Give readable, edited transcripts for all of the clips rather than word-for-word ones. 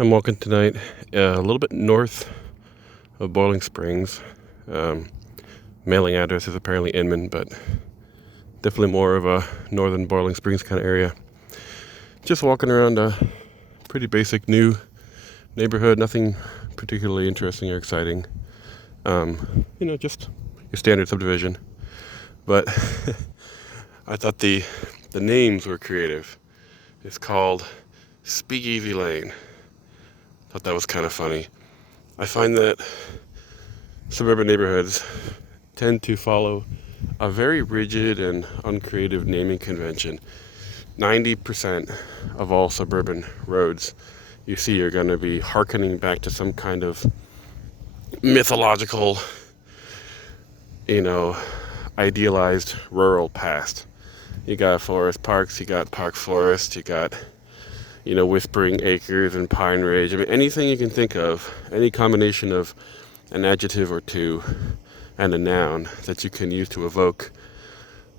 I'm walking tonight a little bit north of Boiling Springs. Mailing address is apparently Inman, but definitely more of a northern Boiling Springs kind of area. Just walking around a pretty basic new neighborhood, nothing particularly interesting or exciting. Just your standard subdivision. But I thought the names were creative. It's called Speakeasy Lane. Thought that was kind of funny. I find that suburban neighborhoods tend to follow a very rigid and uncreative naming convention. 90% of all suburban roads you see are going to be hearkening back to some kind of mythological, idealized rural past. You got forest parks, you got park forest, you got Whispering Acres and Pine Ridge. I mean, anything you can think of, any combination of an adjective or two and a noun that you can use to evoke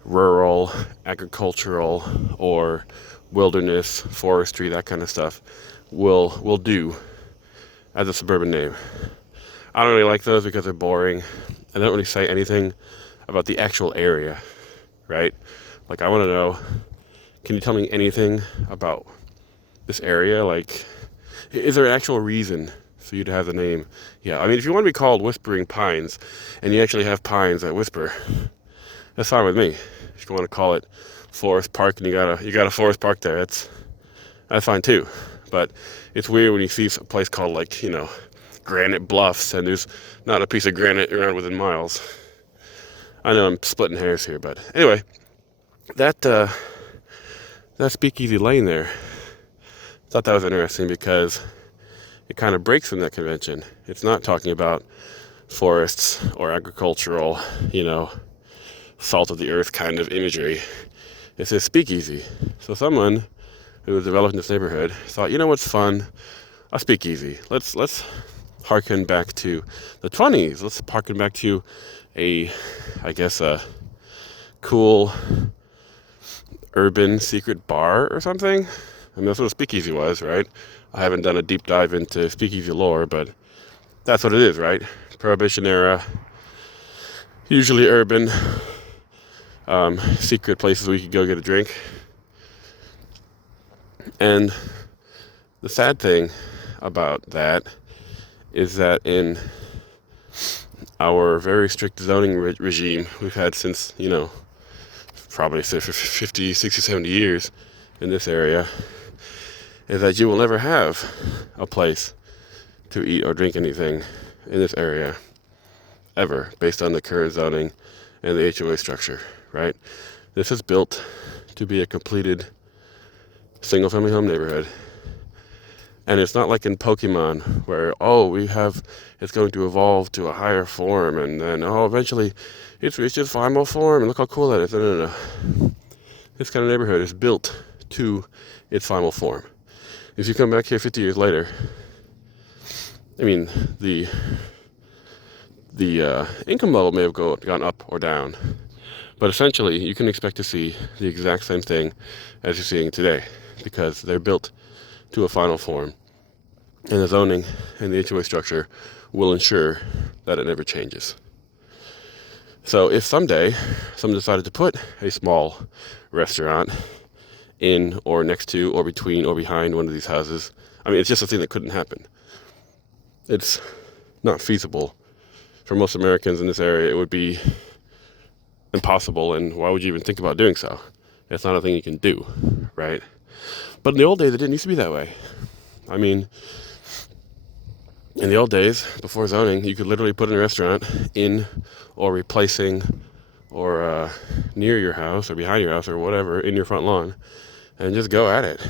rural, agricultural, or wilderness, forestry, that kind of stuff, will do as a suburban name. I don't really like those because they're boring. I don't really say anything about the actual area, right? Like, I want to know, can you tell me anything about this area? Like, is there an actual reason for you to have the name? Yeah, I mean, if you want to be called Whispering Pines and you actually have pines that whisper, that's fine with me. If you want to call it Forest Park and you got a forest park there, that's fine too. But it's weird when you see a place called Granite Bluffs and there's not a piece of granite around within miles. I know I'm splitting hairs here, but anyway, that Speakeasy Lane there, thought that was interesting because it kind of breaks from that convention. It's not talking about forests or agricultural, salt of the earth kind of imagery. It says speakeasy. So someone who was developing this neighborhood thought, what's fun? A speakeasy. Let's harken back to the 20s. Let's harken back to a cool urban secret bar or something. I mean, that's what a speakeasy was, right? I haven't done a deep dive into speakeasy lore, but that's what it is, right? Prohibition-era, usually urban, secret places where you could go get a drink. And the sad thing about that is that in our very strict zoning regime we've had since, probably for 50, 60, 70 years in this area, is that you will never have a place to eat or drink anything in this area ever, based on the current zoning and the HOA structure, right? This is built to be a completed single-family home neighborhood. And it's not like in Pokemon where, it's going to evolve to a higher form and then, eventually it's reached its final form and look how cool that is. No. This kind of neighborhood is built to its final form. If you come back here 50 years later, I mean, the income level may have gone up or down, but essentially you can expect to see the exact same thing as you're seeing today because they're built to a final form, and the zoning and the HOA structure will ensure that it never changes. So if someday someone decided to put a small restaurant in or next to or between or behind one of these houses, I mean, it's just a thing that couldn't happen. It's not feasible. For most Americans in this area, it would be impossible, and why would you even think about doing so? It's not a thing you can do, right? But in the old days, it didn't used to be that way. I mean, in the old days, before zoning, you could literally put in a restaurant in or replacing or near your house or behind your house or whatever in your front lawn and just go at it,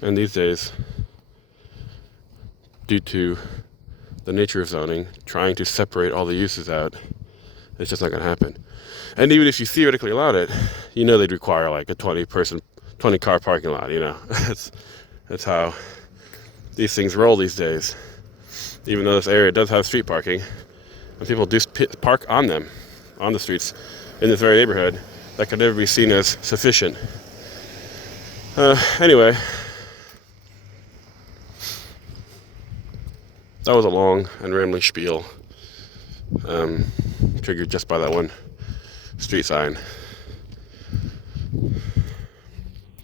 And these days, due to the nature of zoning, trying to separate all the uses out, it's just not going to happen. And even if you theoretically allowed it, they'd require like a 20 car parking lot, That's how these things roll these days. Even though this area does have street parking, and people do park on the streets in this very neighborhood, that could never be seen as sufficient Anyway, that was a long and rambling spiel, triggered just by that one street sign.